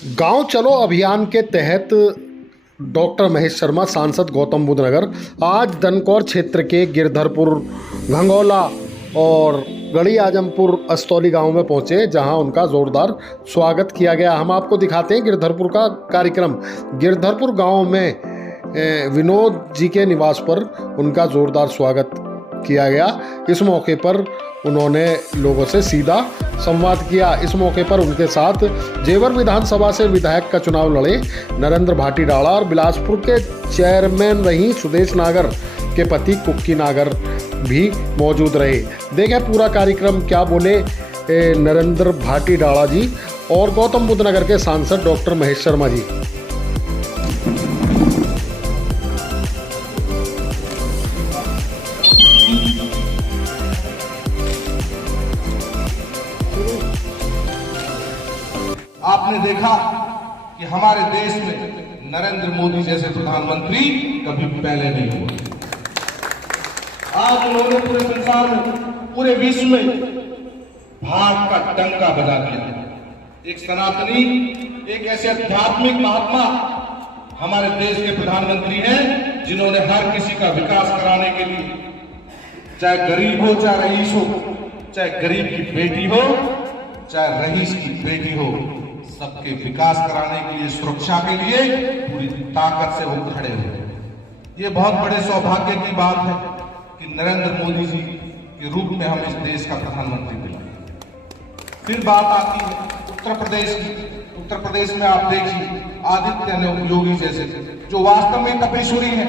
गांव चलो अभियान के तहत डॉक्टर महेश शर्मा सांसद गौतम बुद्ध नगर आज दनकौर क्षेत्र के गिरधरपुर, घंगौला और गढ़ी आजमपुर अस्तौली गांव में पहुंचे, जहां उनका जोरदार स्वागत किया गया। हम आपको दिखाते हैं गिरधरपुर का कार्यक्रम। गिरधरपुर गांव में विनोद जी के निवास पर उनका जोरदार स्वागत किया गया। इस मौके पर उन्होंने लोगों से सीधा संवाद किया। इस मौके पर उनके साथ जेवर विधानसभा से विधायक का चुनाव लड़े नरेंद्र भाटीडाला और बिलासपुर के चेयरमैन रही सुदेश नागर के पति कुक्की नागर भी मौजूद रहे। देखें पूरा कार्यक्रम क्या बोले नरेंद्र भाटीडाला जी और गौतम बुद्ध नगर के सांसद डॉक्टर महेश शर्मा जी। आपने देखा कि हमारे देश में नरेंद्र मोदी जैसे प्रधानमंत्री कभी पहले नहीं हुए। आज उन्होंने पूरे संसार में, पूरे विश्व में भारत का डंका बजा दिया। एक सनातनी, एक ऐसे आध्यात्मिक महात्मा हमारे देश के प्रधानमंत्री हैं, जिन्होंने हर किसी का विकास कराने के लिए, चाहे गरीब हो चाहे रईस हो, चाहे गरीब की बेटी हो चाहे रईस की बेटी हो, सबके विकास कराने के लिए, सुरक्षा के लिए पूरी ताकत से वो खड़े हुए। ये बहुत बड़े सौभाग्य की बात है कि नरेंद्र मोदी जी के रूप में हम इस देश का प्रधानमंत्री मिला। फिर बात आती है उत्तर प्रदेश की। उत्तर प्रदेश में आप देखिए आदित्य योगी जैसे, जो वास्तव में तपेश्वरी है,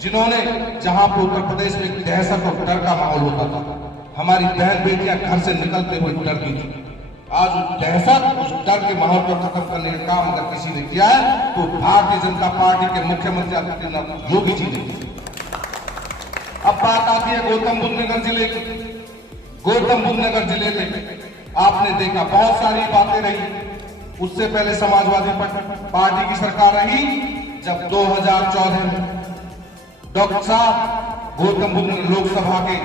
जिन्होंने, जहां पर उत्तर प्रदेश में दहशत और डर का माहौल होता था, हमारी बहन बेटियां घर से निकलते हुए डरती थी। आज उस दहशत, उस डर के माहौल को खत्म करने का काम अगर किसी ने किया है तो भारतीय जनता पार्टी के मुख्यमंत्री आदित्यनाथ योगी जी ने। अब बात आती है गौतम बुद्ध नगर जिले की। गौतम बुद्ध नगर जिले में आपने देखा बहुत सारी बातें रही। उससे पहले समाजवादी पार्टी की सरकार रही, जब 2014 में डॉक्टर साहब गौतम बुद्ध नगर लोकसभा के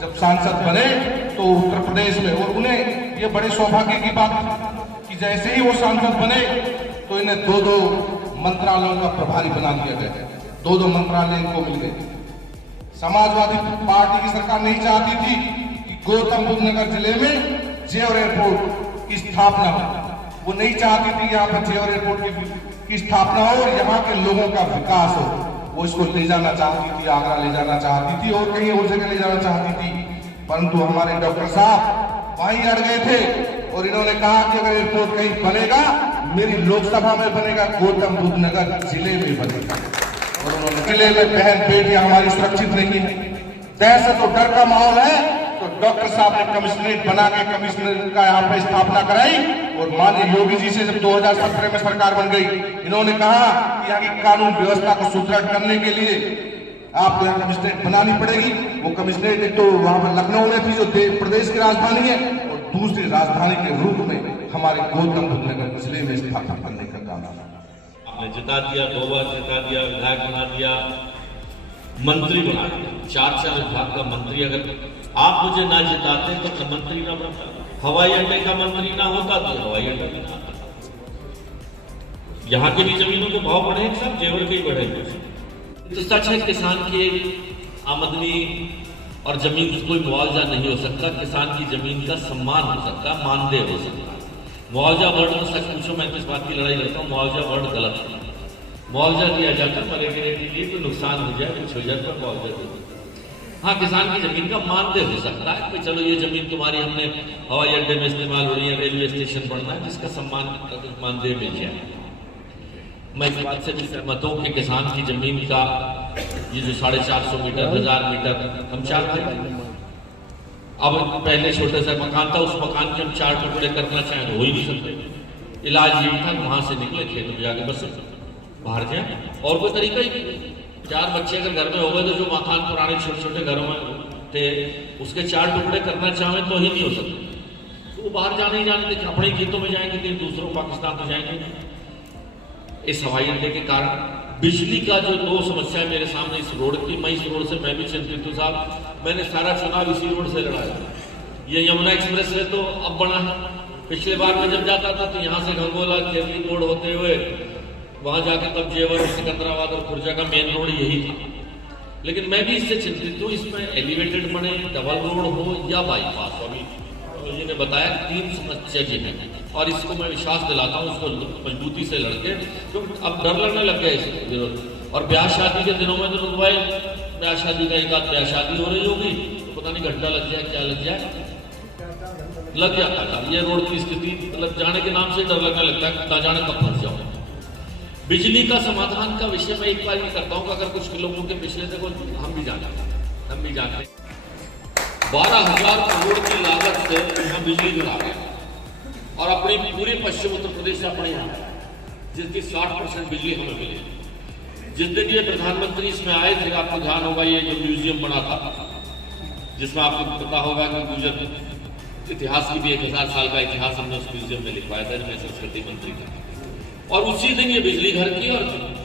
जब सांसद बने तो उत्तर प्रदेश में, और उन्हें ये बड़े सौभाग्य की बात कि जैसे ही वो सांसद बने तो इन्हें दो मंत्रालयों का प्रभारी बना दिया गया। दो मंत्रालय इनको मिल गए। समाजवादी पार्टी की सरकार नहीं चाहती थी कि गौतम बुद्ध नगर जिले में जेवर एयरपोर्ट की स्थापना हो। वो नहीं चाहती थी यहाँ पर जेवर एयरपोर्ट की स्थापना हो और यहाँ के लोगों का विकास हो। वो इसको ले जाना चाहती थी, आगरा ले जाना चाहती थी और कहीं और जगह ले जाना चाहती थी, परंतु हमारे डॉक्टर साहब वहीं अड़ गए थे और इन्होंने कहा कि अगर एयरपोर्ट कहीं बनेगा, मेरी लोकसभा में बनेगा, गौतम बुद्ध नगर जिले में बनेगा। और उन्होंने, जिले में बहन बेटियां हमारी सुरक्षित नहीं है, दहशत और डर का माहौल है, तो डॉक्टर साहब ने कमिश्नरेट बना के कमिश्नरेट का यहाँ पे स्थापना कराई। और माननीय योगी जी से जब 2017 में सरकार बन गई, इन्होंने कहा कि यहाँ की कानून व्यवस्था को सुदृढ़ करने के लिए आपको यहाँ कमिश्नरेट बनानी पड़ेगी। वो कमिश्नरेट एक तो वहां पर लखनऊ में थी, जो प्रदेश की राजधानी है, और दूसरी राजधानी के रूप में हमारे गौतम बुद्ध नगर जिले में स्थापित करने का काम आपने जिता दिया, 2 बार जिता दिया, विधायक बना दिया, मंत्री बना दिया, 4 विभाग का मंत्री। अगर आप मुझे ना जिताते तो मंत्री ना बनता, हवाई अड्डे का मंत्री ना होता तो हवाई अड्डा भी ना आता। यहाँ की भी जमीनों के भाव बढ़े, सब जेवर के ही बढ़े। तो सच है, किसान की आमदनी और जमीन से कोई मुआवजा नहीं हो सकता। किसान की जमीन का सम्मान हो सकता है, मानदेय हो सकता है। मुआवजा वर्ड में सच पूछो, मैं किस बात की लड़ाई लड़ता हूँ, मुआवजा वर्ड गलत है। मुआवजा दिया जाता है मरे गिरे के लिए, कोई नुकसान हो जाए, कुछ हो जाए तो मुआवजा दे दो। हाँ, किसान की जमीन का मानदेय हो सकता है कि चलो ये जमीन तुम्हारी हमने हवाई अड्डे में इस्तेमाल हो रही है, रेलवे स्टेशन बनना है, जिसका सम्मान मानदेय मिल जाए। मैं इस बात से भी सहमत हूँ कि किसान की जमीन का ये जो 450 मीटर, 1000 मीटर हम चाहते हैं। अब पहले छोटे सा मकान था, उस मकान के हम 4 टुकड़े करना चाहें तो हो ही नहीं सकते। इलाज यही था, वहां से निकले खेत में जाके बस बाहर जाए, और कोई तरीका ही नहीं। 4 बच्चे अगर घर में हो गए तो जो मकान पुराने छोटे छोटे घरों में थे उसके 4 टुकड़े करना चाहें तो ही नहीं हो सकते। तो वो बाहर जाने ही जाने थे, अपने खेतों में जाएंगे, कहीं दूसरों पाकिस्तान तो जाएंगे। इस हवाई अड्डे के कारण बिजली का जो 2 समस्या है मेरे सामने इस रोड की, मैं इस रोड से मैं भी चिंतित हूँ साहब। मैंने सारा चुनाव इसी रोड से लड़ा है। ये यमुना एक्सप्रेस वे तो अब बना है, पिछले बार मैं जब जाता था तो यहाँ से घंगोला केवली रोड होते हुए वहां जाके तब जेवर सिकंदराबाद और खुर्जा का मेन रोड यही था। लेकिन मैं भी इससे चिंतित हूँ, इसमें एलिवेटेड बने, डबल रोड हो या बाईपास। अभी जी ने बताया 3 समस्या जी हैं और इसको मैं विश्वास दिलाता हूँ, उसको मजबूती से लड़के, तो अब डर लगने लग गया इसको। और ब्याह शादी के दिनों में तो भाई ब्याह शादी का एक आध ब्याह शादी हो रही होगी तो पता नहीं घंटा लग जाए क्या लग जाए, लग जाता था। ये रोड की स्थिति मतलब जाने के नाम से डर लगने लगता है, ना जाने कब फंस जाओ। बिजली का समाधान का विषय मैं एक बार ये करता हूँ कि अगर कुछ लोगों के पिछले देखो हम भी जानते 12,000 करोड़ की लागत से हम बिजली गिरा गए और अपनी पूरे पश्चिम उत्तर प्रदेश से अपने यहाँ जिसकी 60% बिजली हमें मिली। जिस दिन ये प्रधानमंत्री इसमें आए थे, आपको ध्यान होगा ये जो म्यूजियम बना था जिसमें आपको पता होगा कि गुजर इतिहास की भी 1000 साल का इतिहास हमने उस म्यूजियम में लिखवाया था, मैं संस्कृति मंत्री था। और उसी दिन ये बिजली घर की और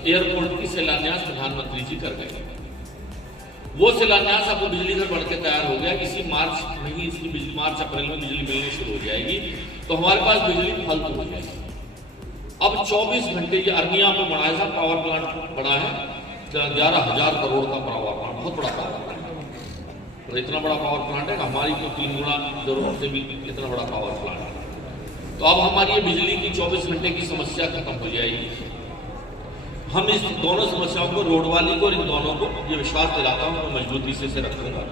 एयरपोर्ट की शिलान्यास प्रधानमंत्री जी कर गए। वो शिलान्यास अब बिजली घर बनकर तैयार हो गया। इसी मार्च में ही इसकी मार्च अप्रैल में बिजली मिलनी शुरू हो जाएगी, तो हमारे पास बिजली फालतू हो जाएगी। अब 24 घंटे ये अरनिया में बनाया था पावर प्लांट बना है, 11,000 करोड़ का पावर प्लांट, बहुत बड़ा पावर प्लांट है। तो इतना बड़ा पावर प्लांट है, हमारी तो 3 गुना जरूरत से भी इतना बड़ा पावर प्लांट है। तो अब हमारी ये बिजली की 24 घंटे की समस्या खत्म हो जाएगी। हम इस दोनों समस्याओं को, रोड वाली को और इन दोनों को, ये विश्वास दिलाता हूँ मैं मजबूती से इसे रखूंगा।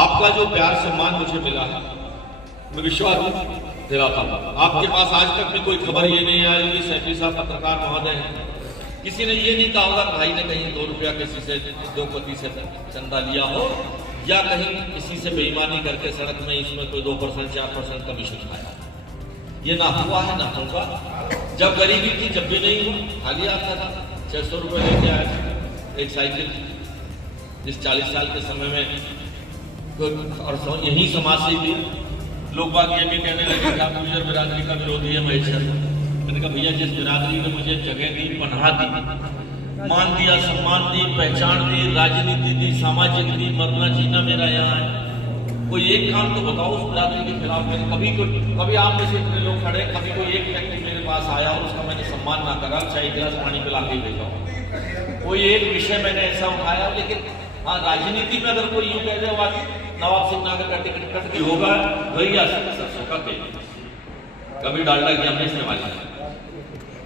आपका जो प्यार सम्मान मुझे मिला है, मैं विश्वास दिलाता हूँ। आपके पास आज तक भी कोई खबर ये नहीं आई कि सैफी साहब पत्रकार महोदय किसी ने ये नहीं कहा होगा भाई ने कहीं 2 रुपया किसी से उद्योगपति से चंदा लिया हो या कहीं किसी से बेईमानी करके सड़क में इसमें कोई 2% 4% कमीशन खाया। ये ना हुआ है ना होगा। जब गरीबी थी जब भी नहीं हुआ, खाली आता था 600 रुपये लेके आया था एक साइकिल, जिस 40 साल के समय में और यही समाज से भी लोग बाग ये भी कहने लगे कि आप गुर्जर बिरादरी का विरोधी है महेश शर्मा। मैंने कहा भैया जिस बिरादरी ने मुझे जगह दी, पनाह दी, मान दिया, सम्मान दी, पहचान दी, राजनीति दी, सामाजिक दी, मरना जीना मेरा यहाँ है, कोई एक काम तो बताओ उस बिरादरी के खिलाफ। मैंने कभी आप में से इतने लोग खड़े, कभी कोई एक व्यक्ति मेरे पास आया और उसका मैंने सम्मान ना करा, चाहे एक गिलास पानी पिला के भेजा, कोई एक विषय मैंने ऐसा उठाया। लेकिन हाँ, राजनीति में अगर कोई यूं कह दे नवाब सिंह नागर का टिकट कट के होगा, वही आ सकता सरसों का तेल। कभी डालडा की हमने इस्तेमाल किया।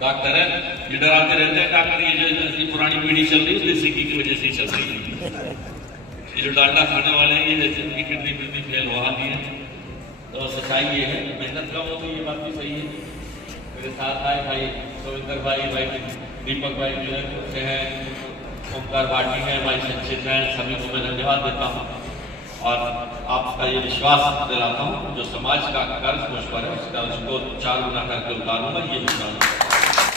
डॉक्टर है ये डराते रहते हैं, डॉक्टर ये जो पुरानी पीढ़ी चल रही है देसी घी की वजह से चल रही है। ये जो डालडा खाने वाले हैं ये जिनकी किडनी फेल हो आती है। तो सच्चाई ये है, मेहनत कम होगी, ये बात भी सही है। मेरे साथ आए भाई सोविंदर भाई दीपक भाई से हैं, ओमकार भाटी हैं, भाई संचित हैं, सभी को मैं धन्यवाद देता हूँ और आपका ये विश्वास दिलाता हूँ जो समाज का कर्ज मुझ पर है उसका उसको 4 गुना करके उतारूंगा, ये विश्वास।